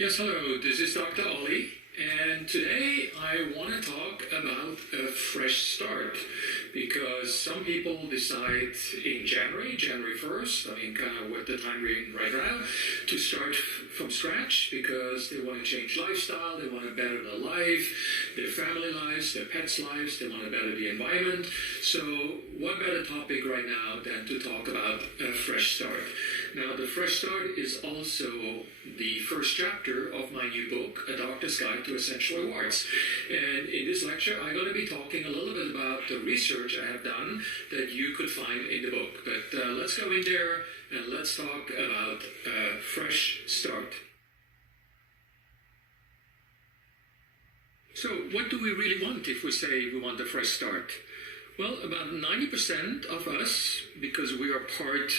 Yes, hello, this is Dr. Ollie, and today I want to talk about a fresh start because some people decide in January 1st, kind of what the time we're in right now, to start from scratch because they want to change lifestyle, they want to better their life, their family lives, their pets' lives, they want to better the environment. So what better topic right now than to talk about a fresh start? Now, the fresh start is also the first chapter of my new book, A Doctor's Guide to Essential Rewards. And in this lecture, I'm going to be talking a little bit about the research I have done that you could find in the book. But let's go in there and let's talk about a fresh start. So what do we really want if we say we want a fresh start? Well, about 90% of us, because we are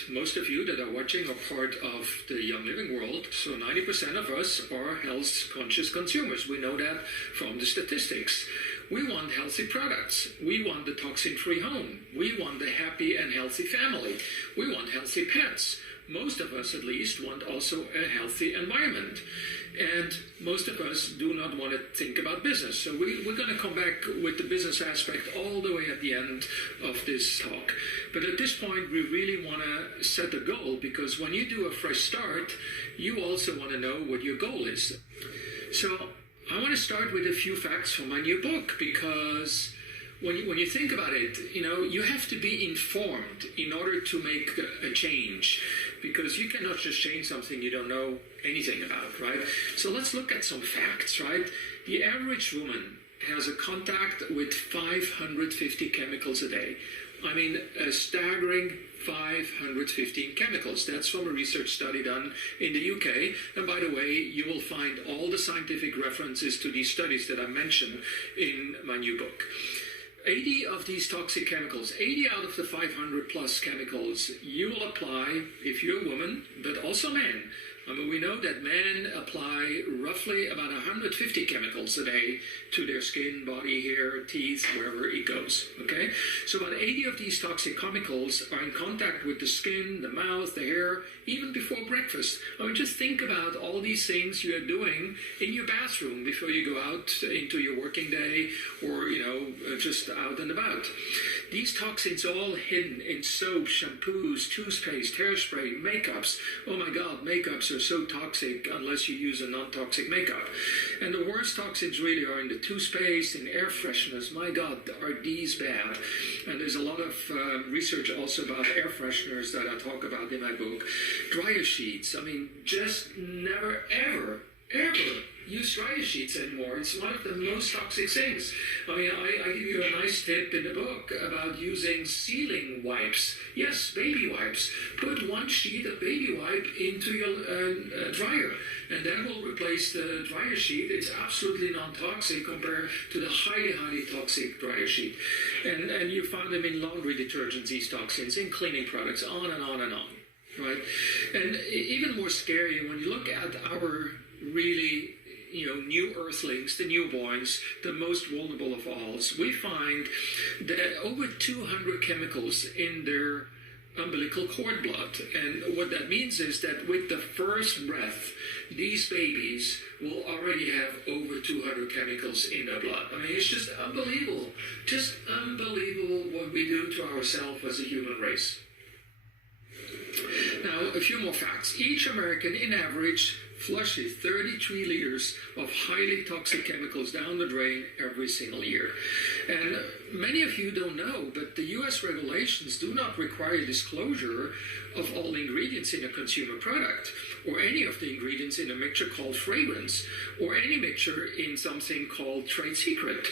most of you that are watching are part of the Young Living world, so 90% of us are health-conscious consumers. We know that from the statistics. We want healthy products. We want the toxin-free home. We want the happy and healthy family. We want healthy pets. Most of us, at least, want also a healthy environment. And most of us do not want to think about business. So we're going to come back with the business aspect all the way at the end of this talk. But at this point, we really want to set a goal, because when you do a fresh start, you also want to know what your goal is. So I want to start with a few facts from my new book, because when you think about it, you have to be informed in order to make a change, because you cannot just change something you don't know anything about, right? So let's look at some facts, right? The average woman has a contact with 550 chemicals a day. I mean, a staggering 515 chemicals. That's from a research study done in the UK. And by the way, you will find all the scientific references to these studies that I mentioned in my new book. 80 of these toxic chemicals, 80 out of the 500 plus chemicals, you will apply if you're a woman, but also men. I mean, we know that men apply roughly about 150 chemicals a day to their skin, body, hair, teeth, wherever it goes, okay? So about 80 of these toxic chemicals are in contact with the skin, the mouth, the hair, even before breakfast. I mean, just think about all these things you are doing in your bathroom before you go out into your working day or, just out and about. These toxins are all hidden in soap, shampoos, toothpaste, hairspray, makeups. Oh my God, makeups are so toxic unless you use a non-toxic makeup. And the worst toxins really are in the toothpaste, in air fresheners. My God, are these bad? And there's a lot of research also about air fresheners that I talk about in my book. Dryer sheets. I mean, just never, ever use dryer sheets anymore. It's one of the most toxic things. I mean, I give you a nice tip in the book about using sealing wipes. Yes, baby wipes. Put one sheet of baby wipe into your dryer, and that will replace the dryer sheet. It's absolutely non-toxic compared to the highly, highly toxic dryer sheet. And you find them in laundry detergents, these toxins, in cleaning products, on and on and on. Right? And even more scary, when you look at our really new earthlings, the newborns, the most vulnerable of all, we find that over 200 chemicals in their umbilical cord blood. And what that means is that with the first breath, these babies will already have over 200 chemicals in their blood. I mean, it's just unbelievable what we do to ourselves as a human race. Now, a few more facts. Each American, in average, flushes 33 liters of highly toxic chemicals down the drain every single year. And many of you don't know, but the US regulations do not require disclosure of all ingredients in a consumer product, or any of the ingredients in a mixture called fragrance, or any mixture in something called trade secret.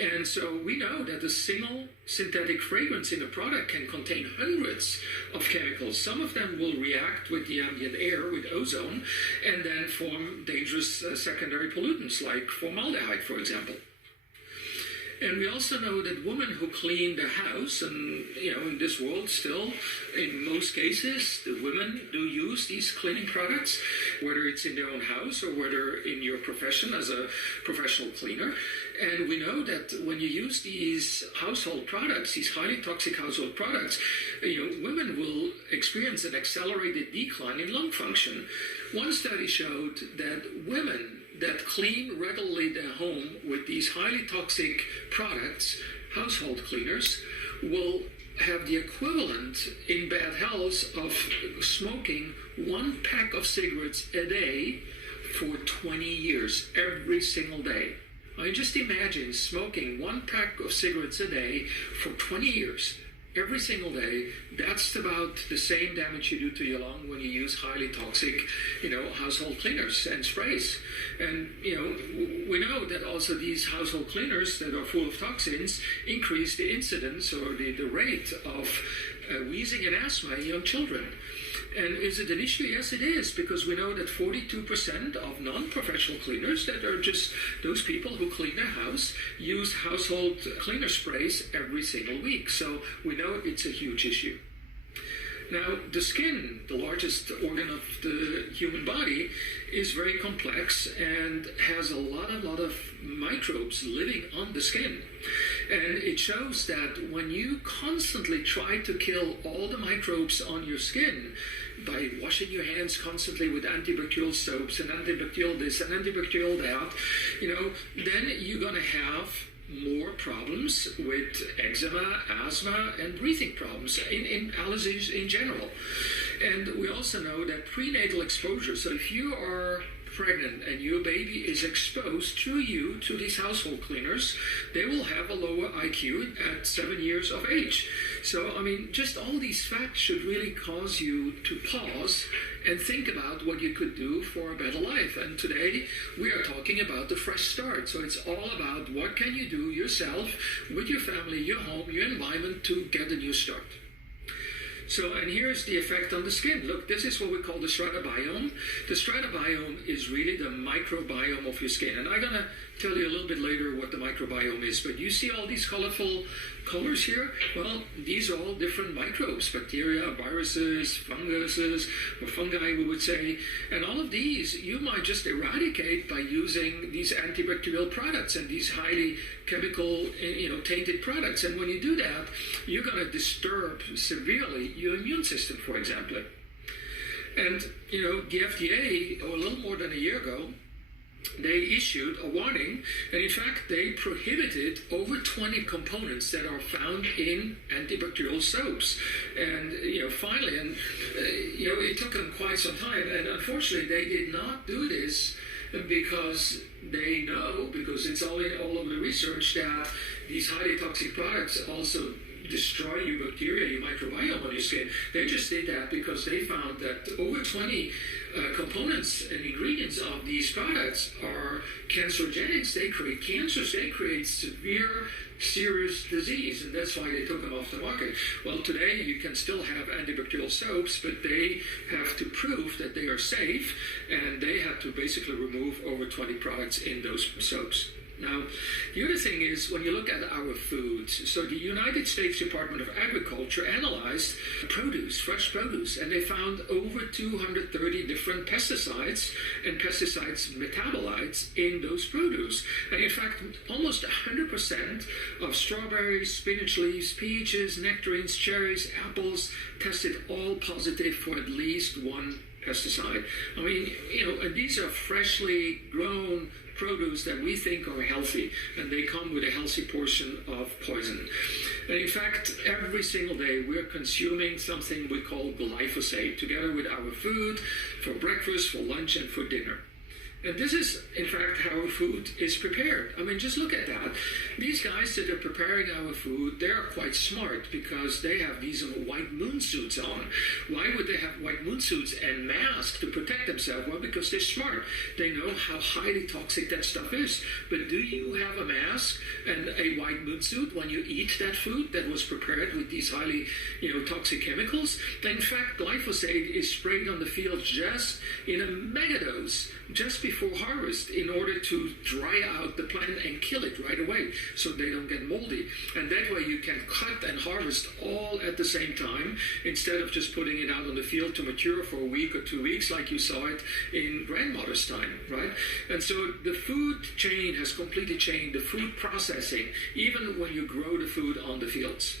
And so we know that a single synthetic fragrance in a product can contain hundreds of chemicals. Some of them will react with the ambient air, with ozone, and then form dangerous secondary pollutants like formaldehyde, for example. And we also know that women who clean the house, and in this world still, in most cases, the women do use these cleaning products, whether it's in their own house or whether in your profession as a professional cleaner. And we know that when you use these household products, these highly toxic household products, women will experience an accelerated decline in lung function. One study showed that women that clean regularly their home with these highly toxic products, household cleaners, will have the equivalent in bad health of smoking 1 pack of cigarettes a day for 20 years, every single day. I mean, just imagine smoking 1 pack of cigarettes a day for 20 years, every single day. That's about the same damage you do to your lung when you use highly toxic, household cleaners and sprays. And, we know that also these household cleaners that are full of toxins increase the incidence or the rate of wheezing and asthma in young children. And is it an issue? Yes, it is, because we know that 42% of non-professional cleaners, that are just those people who clean their house, use household cleaner sprays every single week. So we know it's a huge issue. Now, the skin, the largest organ of the human body, is very complex and has a lot of microbes living on the skin. And it shows that when you constantly try to kill all the microbes on your skin by washing your hands constantly with antibacterial soaps and antibacterial this and antibacterial that, then you're going to have more problems with eczema, asthma, and breathing problems, in allergies in general. And we also know that prenatal exposure, so if you are pregnant and your baby is exposed through you to these household cleaners, they will have a lower IQ at 7 years of age. So, just all these facts should really cause you to pause and think about what you could do for a better life. And today we are talking about the fresh start. So it's all about what can you do yourself, with your family, your home, your environment, to get a new start. So, and here's the effect on the skin. Look, this is what we call the stratobiome. The stratobiome is really the microbiome of your skin. And I'm going to tell you a little bit later what the microbiome is. But you see all these colorful colors here? Well, these are all different microbes, bacteria, viruses, funguses, or fungi, we would say. And all of these you might just eradicate by using these antibacterial products and these highly chemical, tainted products. And when you do that, you're going to disturb severely your immune system, for example. And, the FDA, a little more than a year ago, they issued a warning, and in fact they prohibited over 20 components that are found in antibacterial soaps. And finally, it took them quite some time, and unfortunately they did not do this because they know, because it's all over the research, that these highly toxic products also destroy your bacteria, your microbiome on your skin. They just did that because they found that over 20 components and ingredients of these products are cancerogenics. They create cancers. They create severe, serious disease, and that's why they took them off the market. Well, today you can still have antibacterial soaps, but they have to prove that they are safe, and they have to basically remove over 20 products in those soaps. Now, the other thing is, when you look at our foods, so the United States Department of Agriculture analyzed produce, fresh produce, and they found over 230 different pesticides and pesticides metabolites in those produce. And in fact, almost 100% of strawberries, spinach leaves, peaches, nectarines, cherries, apples tested all positive for at least one pesticide. And these are freshly grown produce that we think are healthy, and they come with a healthy portion of poison. And in fact, every single day we're consuming something we call glyphosate together with our food, for breakfast, for lunch, and for dinner. And this is, in fact, how our food is prepared. Just look at that. These guys that are preparing our food, they are quite smart because they have these white moon suits on. Why would they have white moon suits and masks to protect themselves? Well, because they're smart. They know how highly toxic that stuff is. But do you have a mask and a white moon suit when you eat that food that was prepared with these highly, toxic chemicals? In fact, glyphosate is sprayed on the field just in a megadose, just before harvest, in order to dry out the plant and kill it right away so they don't get moldy. And that way you can cut and harvest all at the same time instead of just putting it out on the field to mature for a week or 2 weeks like you saw it in grandmother's time, right? And so the food chain has completely changed, the food processing, even when you grow the food on the fields.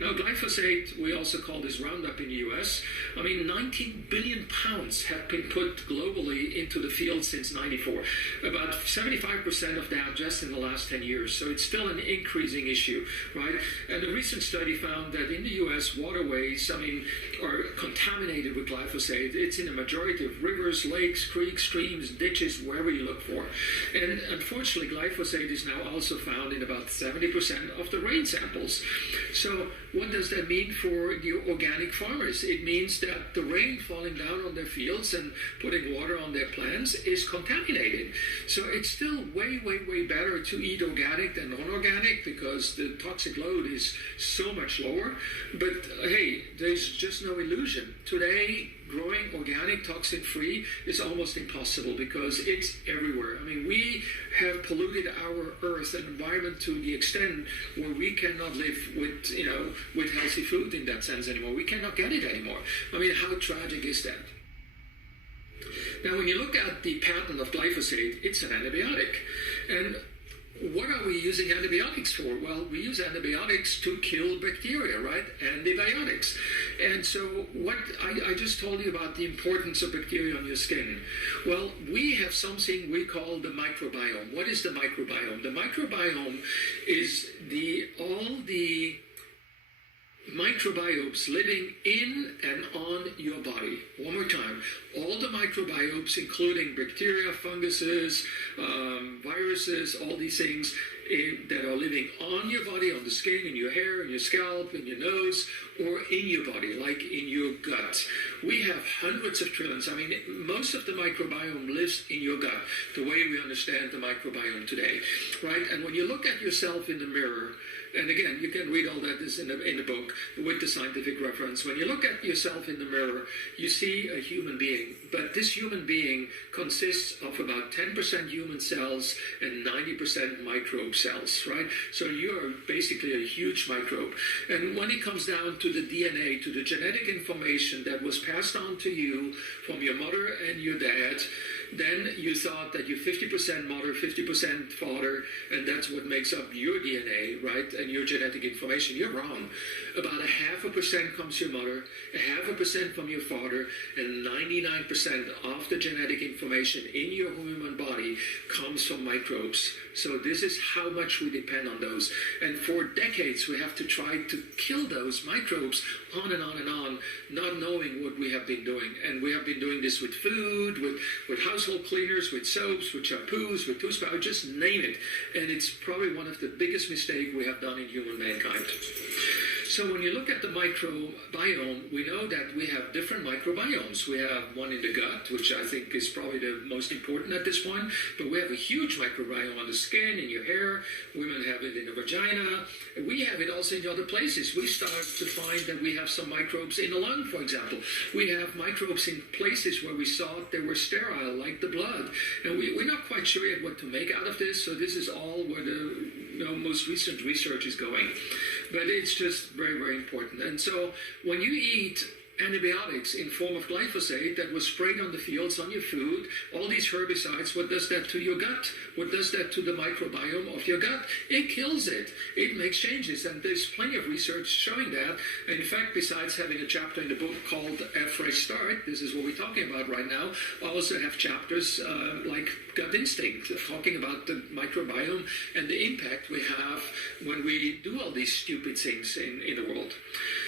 Now, glyphosate, we also call this Roundup in the US. I mean, 19 billion pounds have been put globally into the field since 94. About 75% of that just in the last 10 years. So it's still an increasing issue, right? And a recent study found that in the US, waterways, are contaminated with glyphosate. It's in a majority of rivers, lakes, creeks, streams, ditches, wherever you look for. And unfortunately, glyphosate is now also found in about 70% of the rain samples. So what does that mean for the organic farmers? It means that the rain falling down on their fields and putting water on their plants is contaminated. So it's still way, way, way better to eat organic than non-organic because the toxic load is so much lower. But hey, there's just no illusion. Today, growing organic, toxin-free is almost impossible because it's everywhere. I mean, we have polluted our earth and environment to the extent where we cannot live with healthy food in that sense anymore. We cannot get it anymore. I mean, how tragic is that? Now, when you look at the patent of glyphosate, it's an antibiotic. And what are we using antibiotics for? Well, we use antibiotics to kill bacteria, right? Antibiotics. And so what I just told you about the importance of bacteria on your skin. Well, we have something we call the microbiome. What is the microbiome? The microbiome is all the microbiomes living in and on your body. One more time. All the microbiomes, including bacteria, funguses, viruses, all these things that are living on your body, on the skin, in your hair, in your scalp, in your nose, or in your body, like in your gut. We have hundreds of trillions. I mean, most of the microbiome lives in your gut, the way we understand the microbiome today, right? And when you look at yourself in the mirror, and again, you can read all that in the book with the scientific reference. When you look at yourself in the mirror, you see a human being. But this human being consists of about 10% human cells and 90% microbe cells, right? So you're basically a huge microbe. And when it comes down to the DNA, to the genetic information that was passed on to you from your mother and your dad, then you thought that you're 50% mother, 50% father, and that's what makes up your DNA, right? And your genetic information. You're wrong. About 0.5% comes from your mother, 0.5% from your father, and 99% of the genetic information in your human body comes from microbes. So this is how much we depend on those. And for decades, we have to try to kill those microbes on and on and on, not knowing what we have been doing. And we have been doing this with food, with household cleaners, with soaps, with shampoos, with toothpaste, just name it. And it's probably one of the biggest mistakes we have done in human mankind. So when you look at the microbiome, we know that we have different microbiomes. We have one in the gut, which I think is probably the most important at this point, but we have a huge microbiome on the skin, in your hair. Women have it in the vagina. We have it also in other places. We start to find that we have some microbes in the lung, for example. We have microbes in places where we thought they were sterile, like the blood. And we're not quite sure yet what to make out of this, so this is all where the most recent research is going. But it's just very, very important. And so when you eat antibiotics in form of glyphosate that was sprayed on the fields, on your food, all these herbicides, what does that to your gut? What does that to the microbiome of your gut? It kills it. It makes changes. And there's plenty of research showing that. And in fact, besides having a chapter in the book called A Fresh Start, this is what we're talking about right now, I also have chapters like Gut Instinct, talking about the microbiome and the impact we have when we do all these stupid things in the world.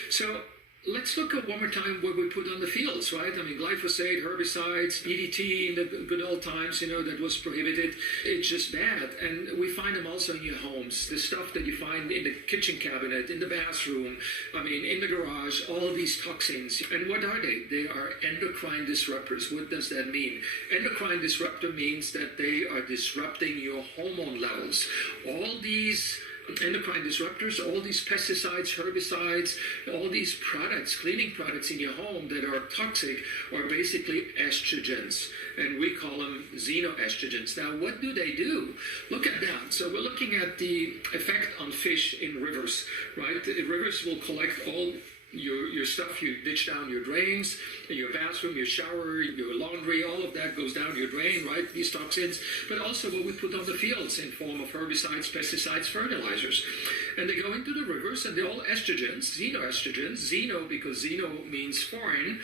So let's look at one more time what we put on the fields, right? I mean, glyphosate, herbicides, DDT in the good old times, that was prohibited. It's just bad. And we find them also in your homes. The stuff that you find in the kitchen cabinet, in the bathroom, in the garage, all of these toxins. And what are they? They are endocrine disruptors. What does that mean? Endocrine disruptor means that they are disrupting your hormone levels. All these endocrine disruptors, all these pesticides, herbicides, all these products, cleaning products in your home that are toxic are basically estrogens, and we call them xenoestrogens. Now, what do they do? Look at that. So we're looking at the effect on fish in rivers, right? The rivers will collect all your stuff you ditch down your drains, your bathroom, your shower, your laundry, all of that goes down your drain, right? These toxins, but also what we put on the fields in form of herbicides, pesticides, fertilizers. And they go into the rivers, and they're all estrogens, xenoestrogens. Xeno because xeno means foreign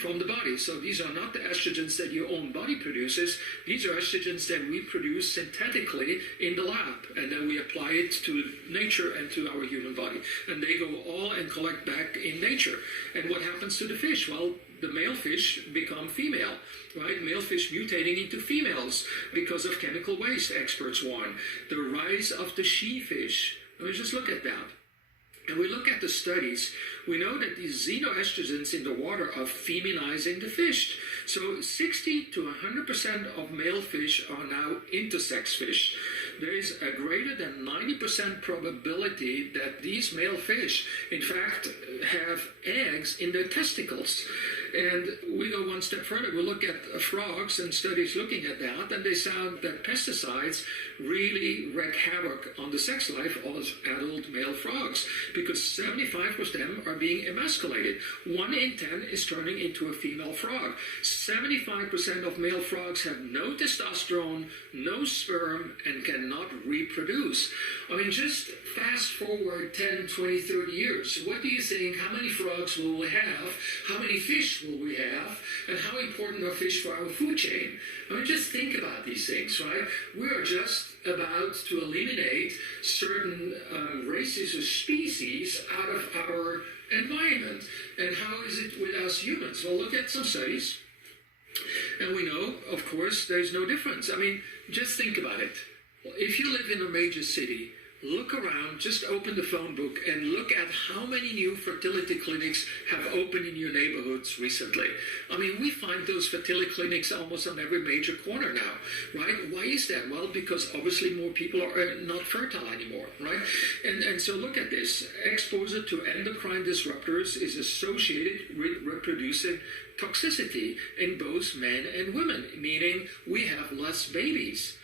from the body. So these are not the estrogens that your own body produces. These are estrogens that we produce synthetically in the lab, and then we apply it to nature and to our human body. And they go all and collect back in nature. And what happens to the fish? Well, the male fish become female, right? Male fish mutating into females because of chemical waste, experts warn. The rise of the she-fish. I mean, just look at that. And we look at the studies, we know that these xenoestrogens in the water are feminizing the fish. So 60 to 100% of male fish are now intersex fish. There is a greater than 90% probability that these male fish, in fact, have eggs in their testicles. And we go one step further. We look at frogs and studies looking at that, and they found that pesticides really wreak havoc on the sex life of adult male frogs, because 75% of them are being emasculated. 1 in 10 is turning into a female frog. 75% of male frogs have no testosterone, no sperm, and cannot reproduce. I mean, just fast forward 10, 20, 30 years. What do you think? How many frogs will we have? How many fish will we have? And how important are fish for our food chain? I mean, just think about these things, right? We are just about to eliminate certain races or species out of our environment. And how is it with us humans? Well, look at some studies. And we know, of course, there's no difference. I mean, just think about it. If you live in a major city, look around, just open the phone book and look at how many new fertility clinics have opened in your neighborhoods recently. I mean, we find those fertility clinics almost on every major corner now, right? Why is that? Well, because obviously more people are not fertile anymore, right? And so look at this. Exposure to endocrine disruptors is associated with reproducing toxicity in both men and women, meaning we have less babies.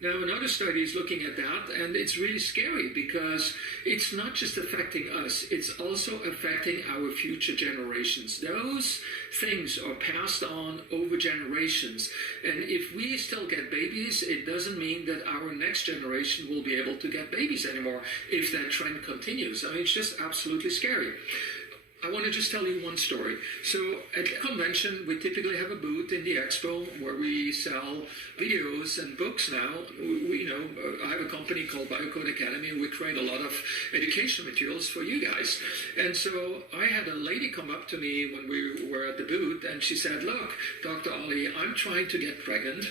Now, another study is looking at that, and it's really scary because it's not just affecting us, it's also affecting our future generations. Those things are passed on over generations, and if we still get babies, it doesn't mean that our next generation will be able to get babies anymore if that trend continues. I mean, it's just absolutely scary. I want to just tell you one story. So at the convention, we typically have a booth in the expo where we sell videos and books now. I have a company called Biocode Academy, and we create a lot of education materials for you guys. And so I had a lady come up to me when we were at the booth, and she said, "Look, Dr. Ali, I'm trying to get pregnant.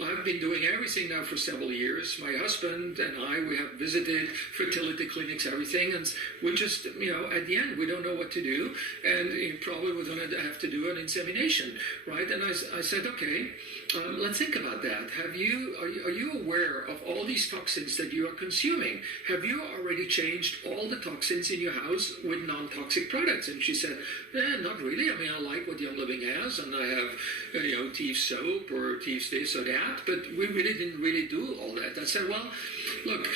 I've been doing everything now for several years. My husband and I, we have visited fertility clinics, everything, and we just, at the end, we don't know what to do. And probably we're going to have to do an insemination, right?" And I said, okay, let's think about that. Are you aware of all these toxins that you are consuming? Have you already changed all the toxins in your house with non-toxic products? And she said, not really. I mean, I like what Young Living has, and I have, Teeth soap or Teeth this or that, but we really didn't really do all that. I said, well, look,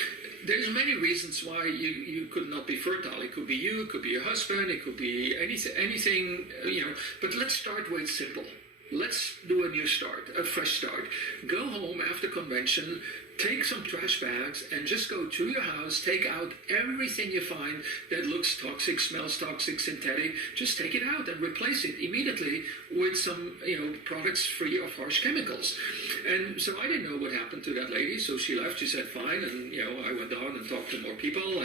there's many reasons why you could not be fertile. It could be you, it could be your husband, it could be anything, but let's start with simple. Let's do a new start, a fresh start. Go home after convention, take some trash bags and just go to your house, take out everything you find that looks toxic, smells toxic, synthetic. Just take it out and replace it immediately with some, products free of harsh chemicals. And so I didn't know what happened to that lady, so she left. She said, fine, and, I went on and talked to more people.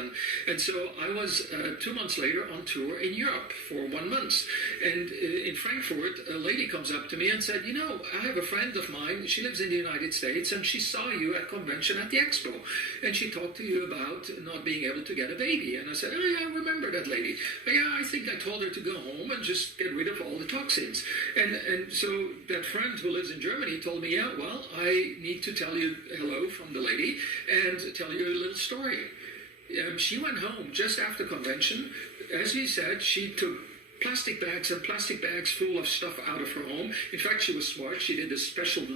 And so I was 2 months later on tour in Europe for 1 month. And in Frankfurt, a lady comes up to me and said, I have a friend of mine, she lives in the United States, and she saw you at convention at the expo, and she talked to you about not being able to get a baby. And I said, oh yeah, I remember that lady. Yeah, I think I told her to go home and just get rid of all the toxins. And so that friend who lives in Germany told me, yeah, well, I need to tell you hello from the lady and tell you a little story. She went home just after convention. As he said, she took plastic bags and plastic bags full of stuff out of her home. In fact, she was smart. She did a special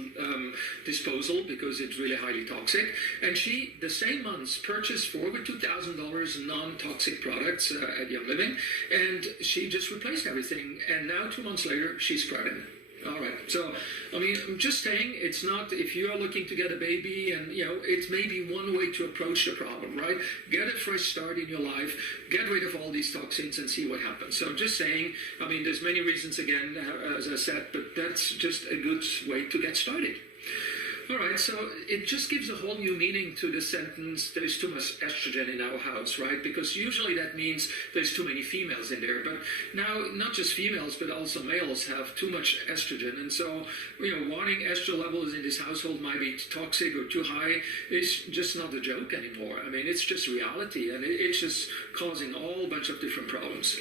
disposal because it's really highly toxic. And she, the same month, purchased for over $2,000 non-toxic products at Young Living. And she just replaced everything. And now 2 months later, she's pregnant. All right. So, I mean, I'm just saying it's not, if you are looking to get a baby and, it's maybe one way to approach the problem, right? Get a fresh start in your life, get rid of all these toxins and see what happens. So I'm just saying, I mean, there's many reasons again, as I said, but that's just a good way to get started. All right, so it just gives a whole new meaning to the sentence, there's too much estrogen in our house, right? Because usually that means there's too many females in there. But now, not just females, but also males have too much estrogen. And so, wanting estrogen levels in this household might be toxic or too high is just not a joke anymore. I mean, it's just reality, and it's just causing a whole bunch of different problems.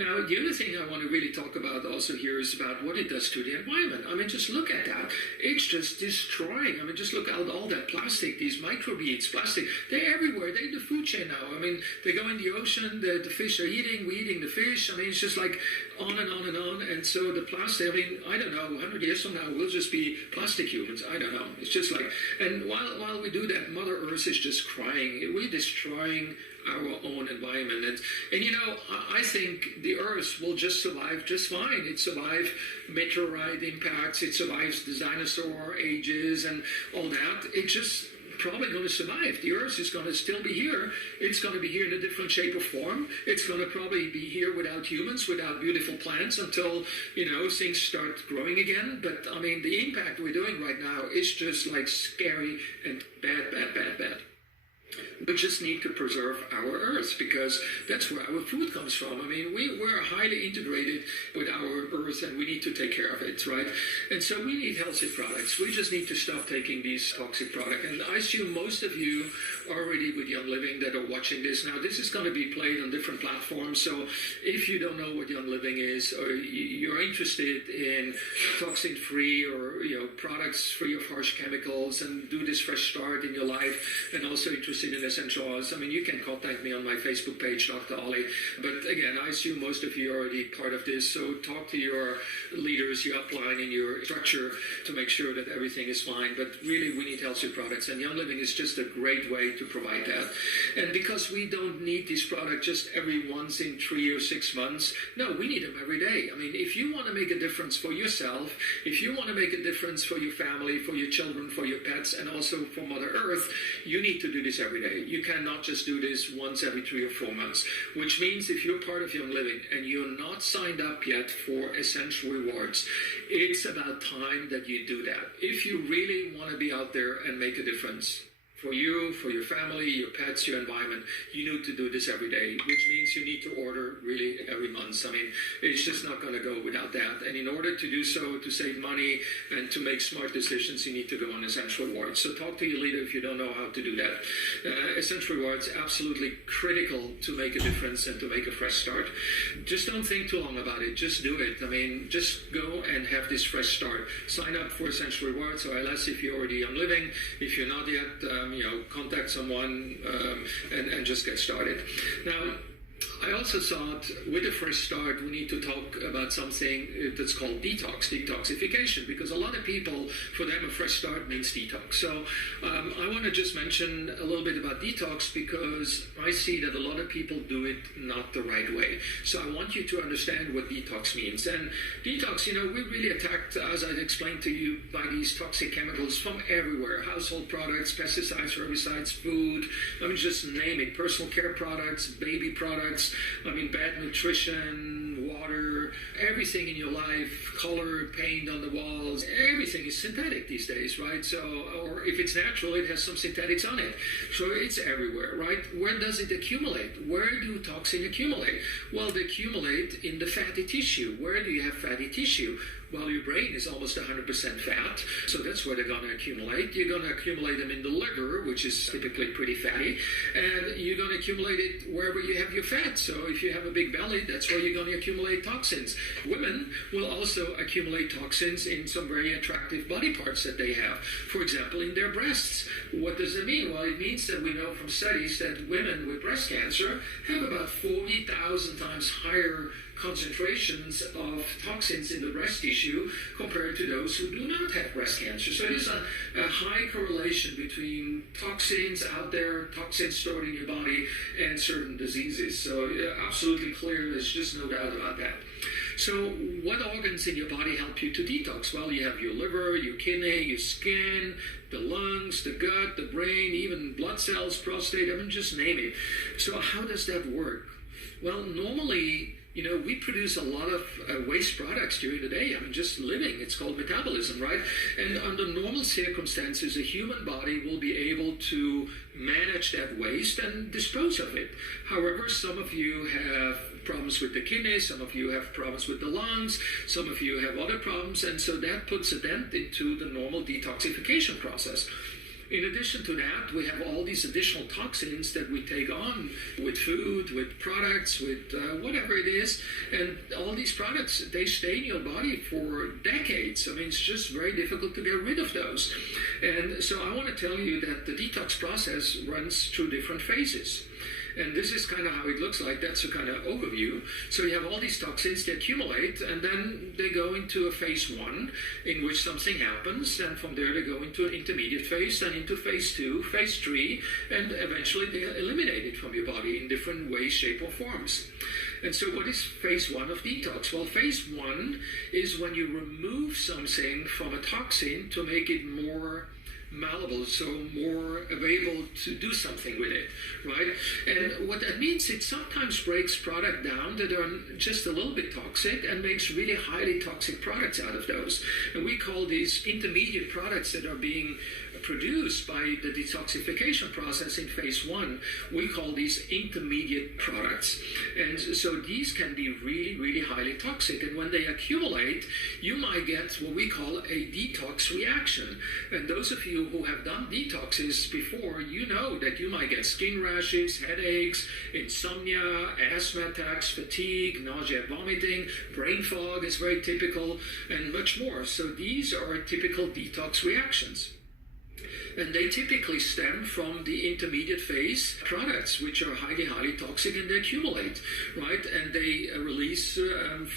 Now, the other thing I want to really talk about also here is about what it does to the environment. I mean, just look at that. It's just destroying. I mean, just look at all that plastic, these microbeads, plastic. They're everywhere. They're in the food chain now. I mean, they go in the ocean, the fish are eating, we're eating the fish. I mean, it's just like on and on and on. And so the plastic, I mean, I don't know, 100 years from now, we'll just be plastic humans. I don't know. It's just like, and while we do that, Mother Earth is just crying. We're destroying our own environment. And I think the Earth will just survive just fine. It survived meteorite impacts, it survives the dinosaur ages and all that. It's just probably going to survive. The Earth is going to still be here. It's going to be here in a different shape or form. It's going to probably be here without humans, without beautiful plants until, things start growing again. But, I mean, the impact we're doing right now is just like scary and bad, bad, bad, bad. We just need to preserve our Earth because that's where our food comes from. I mean, we're highly integrated with our Earth and we need to take care of it, right? And so we need healthy products. We just need to stop taking these toxic products. And I assume most of you already with Young Living that are watching this. Now, this is going to be played on different platforms. So if you don't know what Young Living is or you're interested in toxin-free or, products free of harsh chemicals and do this fresh start in your life and also interested in essential oils, I mean, you can contact me on my Facebook page, Dr. Ali. But again, I assume most of you are already part of this. So talk to your leaders, your upline, and your structure to make sure that everything is fine. But really, we need healthy products. And Young Living is just a great way to provide that. And because we don't need these products just every once in 3 or 6 months, no, we need them every day. I mean, if you want to make a difference for yourself, if you want to make a difference for your family, for your children, for your pets, and also for Mother Earth, you need to do this every day. You cannot just do this once every 3 or 4 months, which means if you're part of Young Living and you're not signed up yet for Essential Rewards, it's about time that you do that. If you really want to be out there and make a difference for you, for your family, your pets, your environment, you need to do this every day, which means you need to order really every month. I mean, it's just not going to go without that. And in order to do so, to save money and to make smart decisions, you need to go on Essential Rewards. So talk to your leader if you don't know how to do that. Essential Rewards, absolutely critical to make a difference and to make a fresh start. Just don't think too long about it. Just do it. I mean, just go and have this fresh start. Sign up for Essential Rewards, or else if you're already Young Living. If you're not yet, contact someone and just get started. Now, I also thought with a fresh start, we need to talk about something that's called detoxification, because a lot of people, for them, a fresh start means detox. So I want to just mention a little bit about detox because I see that a lot of people do it not the right way. So I want you to understand what detox means. And detox, we're really attacked, as I explained to you, by these toxic chemicals from everywhere. Household products, pesticides, herbicides, food, I mean, just name it. Personal care products, baby products, I mean, bad nutrition, water, everything in your life, color, paint on the walls, everything is synthetic these days, right? So, or if it's natural, it has some synthetics on it. So it's everywhere, right? Where does it accumulate? Where do toxins accumulate? Well, they accumulate in the fatty tissue. Where do you have fatty tissue? Well, your brain is almost 100% fat, so that's where they're going to accumulate. You're going to accumulate them in the liver, which is typically pretty fatty, and you're going to accumulate it wherever you have your fat. So if you have a big belly, that's where you're going to accumulate toxins. Women will also accumulate toxins in some very attractive body parts that they have. For example, in their breasts. What does it mean? Well, it means that we know from studies that women with breast cancer have about 40,000 times higher concentrations of toxins in the breast tissue compared to those who do not have breast cancer. So there's a high correlation between toxins out there, toxins stored in your body, and certain diseases. So absolutely clear, there's just no doubt about that. So what organs in your body help you to detox? Well, you have your liver, your kidney, your skin, the lungs, the gut, the brain, even blood cells, prostate, I mean, just name it. So how does that work? Well, normally, we produce a lot of waste products during the day. I mean, just living, it's called metabolism, right? And under normal circumstances, a human body will be able to manage that waste and dispose of it. However, some of you have problems with the kidneys, some of you have problems with the lungs, some of you have other problems, and so that puts a dent into the normal detoxification process. In addition to that, we have all these additional toxins that we take on with food, with products, with whatever it is. And all these products, they stay in your body for decades. I mean, it's just very difficult to get rid of those. And so I want to tell you that the detox process runs through different phases. And this is kind of how it looks like. That's a kind of overview. So you have all these toxins, they accumulate, and then they go into a phase 1 in which something happens. And from there, they go into an intermediate phase, then into phase 2, phase 3, and eventually they eliminate it from your body in different ways, shape, or forms. And so what is phase 1 of detox? Well, phase 1 is when you remove something from a toxin to make it more malleable, so more available to do something with it, right? And what that means, it sometimes breaks product down that are just a little bit toxic and makes really highly toxic products out of those. And we call these intermediate products that are being produced by the detoxification process in phase 1, we call these intermediate products. And so these can be really, really highly toxic. And when they accumulate, you might get what we call a detox reaction. And those of you who have done detoxes before, you know that you might get skin rashes, headaches, insomnia, asthma attacks, fatigue, nausea, vomiting, brain fog is very typical, and much more. So these are typical detox reactions. And they typically stem from the intermediate phase products, which are highly, highly toxic, and they accumulate, right? And they release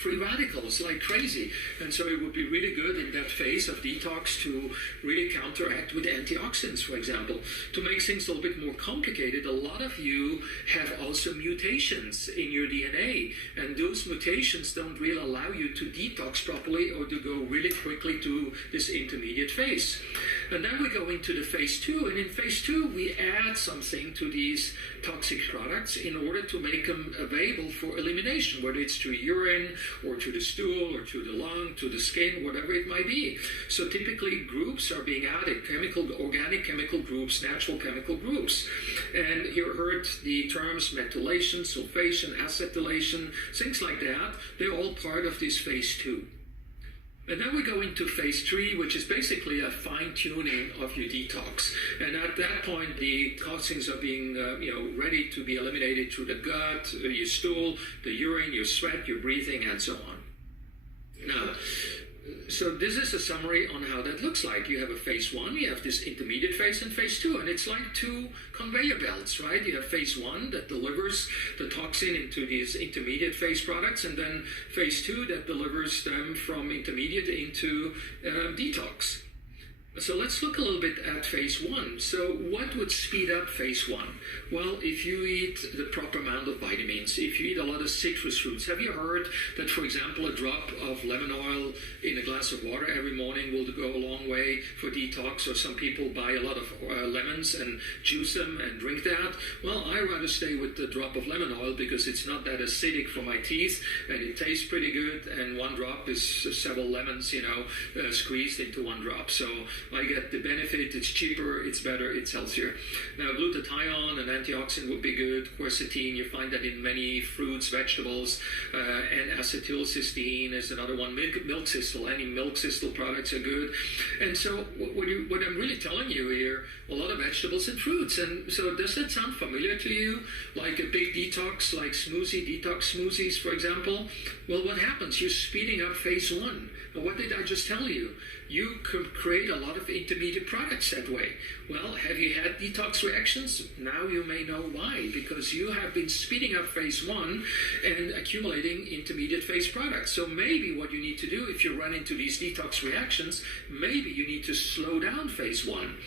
free radicals like crazy. And so it would be really good in that phase of detox to really counteract with antioxidants, for example. To make things a little bit more complicated, a lot of you have also mutations in your DNA, and those mutations don't really allow you to detox properly or to go really quickly to this intermediate phase. And then we go into the phase 2, and in phase 2 we add something to these toxic products in order to make them available for elimination, whether it's through urine or through the stool or through the lung, to the skin, whatever it might be. So typically groups are being added, organic chemical groups, natural chemical groups. And you heard the terms methylation, sulfation, acetylation, things like that. They're all part of this phase 2. And then we go into phase 3, which is basically a fine-tuning of your detox. And at that point, the toxins are being, ready to be eliminated through the gut, your stool, the urine, your sweat, your breathing, and so on. Now, so this is a summary on how that looks like. You have a phase 1, you have this intermediate phase, and phase 2, and it's like two conveyor belts, right? You have phase 1 that delivers the toxin into these intermediate phase products, and then phase 2 that delivers them from intermediate into detox. So let's look a little bit at phase 1. So what would speed up phase 1? Well, if you eat the proper amount of vitamins, if you eat a lot of citrus fruits. Have you heard that, for example, a drop of lemon oil in a glass of water every morning will go a long way for detox? Or some people buy a lot of lemons and juice them and drink that. Well, I rather stay with the drop of lemon oil because it's not that acidic for my teeth and it tastes pretty good, and one drop is several lemons, squeezed into one drop. So I get the benefit, it's cheaper, it's better, it's healthier. Now, glutathione, an antioxidant, would be good. Quercetin, you find that in many fruits, vegetables, and acetylcysteine is another one. Milk thistle, any milk thistle products are good. And so what I'm really telling you here, a lot of vegetables and fruits. And so does that sound familiar to you? Like a big detox, like detox smoothies, for example? Well, what happens? You're speeding up phase one. And what did I just tell you? You could create a lot of intermediate products that way. Well, have you had detox reactions? Now you may know why, because you have been speeding up phase one and accumulating intermediate phase products. So maybe what you need to do if you run into these detox reactions, maybe you need to slow down phase one.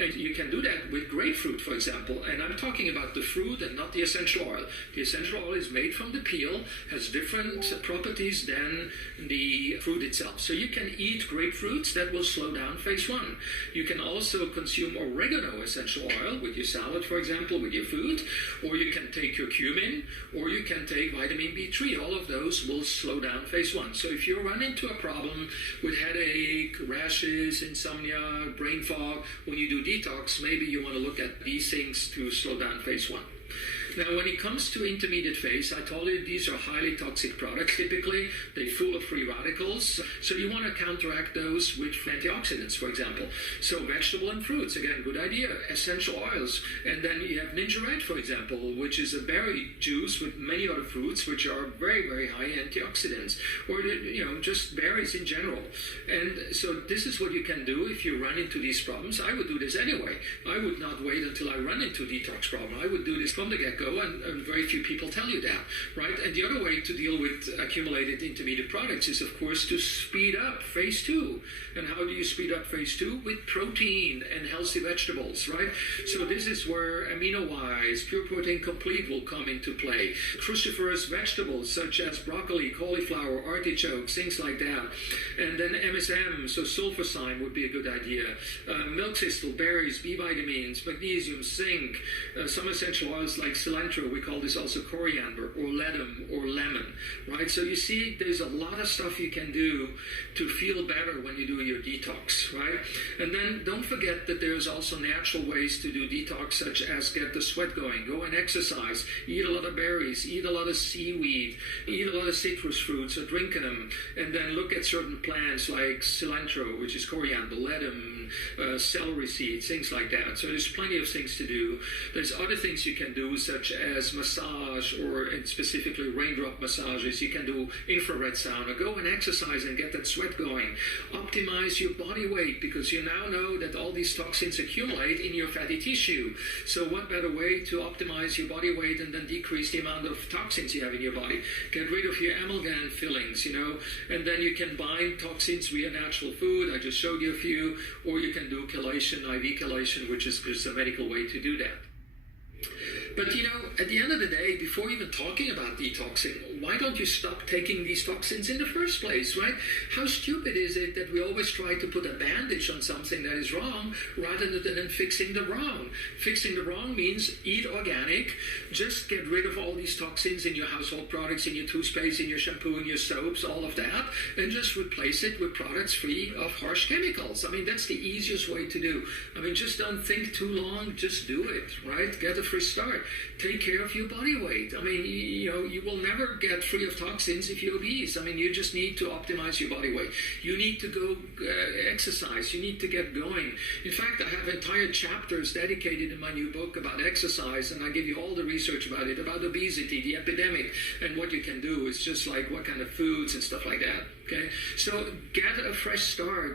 And you can do that with grapefruit, for example. And I'm talking about the fruit and not the essential oil. The essential oil is made from the peel, has different properties than the fruit itself. So you can eat grapefruits, that will slow down phase one. You can also consume oregano essential oil with your salad, for example, with your food, or you can take curcumin, or you can take vitamin B3. All of those will slow down phase one. So if you run into a problem with headache, rashes, insomnia, brain fog, when you do detox, maybe you want to look at these things to slow down phase one. Now, when it comes to intermediate phase, I told you these are highly toxic products. Typically, they're full of free radicals. So you want to counteract those with antioxidants, for example. So vegetable and fruits, again, good idea. Essential oils. And then you have Ninja Red, for example, which is a berry juice with many other fruits, which are very, very high antioxidants. Or, just berries in general. And so this is what you can do if you run into these problems. I would do this anyway. I would not wait until I run into a detox problem. I would do this from the get-go. And very few people tell you that, right? And the other way to deal with accumulated intermediate products is, of course, to speed up phase two. And how do you speed up phase two? With protein and healthy vegetables, right? So this is where amino-wise, pure protein complete will come into play. Cruciferous vegetables such as broccoli, cauliflower, artichokes, things like that. And then MSM, so sulfosyme would be a good idea. Milk thistle, berries, B vitamins, magnesium, zinc, some essential oils like cilantro, we call this also coriander, or ledum, or lemon, right? So you see, there's a lot of stuff you can do to feel better when you do your detox, right? And then don't forget that there's also natural ways to do detox, such as get the sweat going, go and exercise, eat a lot of berries, eat a lot of seaweed, eat a lot of citrus fruits, or drink them, and then look at certain plants like cilantro, which is coriander, ledum, celery seeds, things like that. So there's plenty of things to do. There's other things you can do, such as massage, or specifically raindrop massages. You can do infrared sauna. Go and exercise and get that sweat going. Optimize your body weight, because you now know that all these toxins accumulate in your fatty tissue. So what better way to optimize your body weight and then decrease the amount of toxins you have in your body? Get rid of your amalgam fillings, and then you can bind toxins via natural food. I just showed you a few. Or you can do chelation, IV chelation, which is just a medical way to do that. But at the end of the day, before even talking about detoxing, why don't you stop taking these toxins in the first place, right? How stupid is it that we always try to put a bandage on something that is wrong rather than fixing the wrong? Fixing the wrong means eat organic, just get rid of all these toxins in your household products, in your toothpaste, in your shampoo, in your soaps, all of that, and just replace it with products free of harsh chemicals. I mean, that's the easiest way to do. I mean, just don't think too long, just do it, right? Get a fresh start. Take care of your body weight. I mean, you will never get free of toxins if you're obese. I mean, you just need to optimize your body weight. You need to go exercise. You need to get going. In fact, I have entire chapters dedicated in my new book about exercise, and I give you all the research about it, about obesity, the epidemic, and what you can do. It's just like what kind of foods and stuff like that. Okay? So get a fresh start.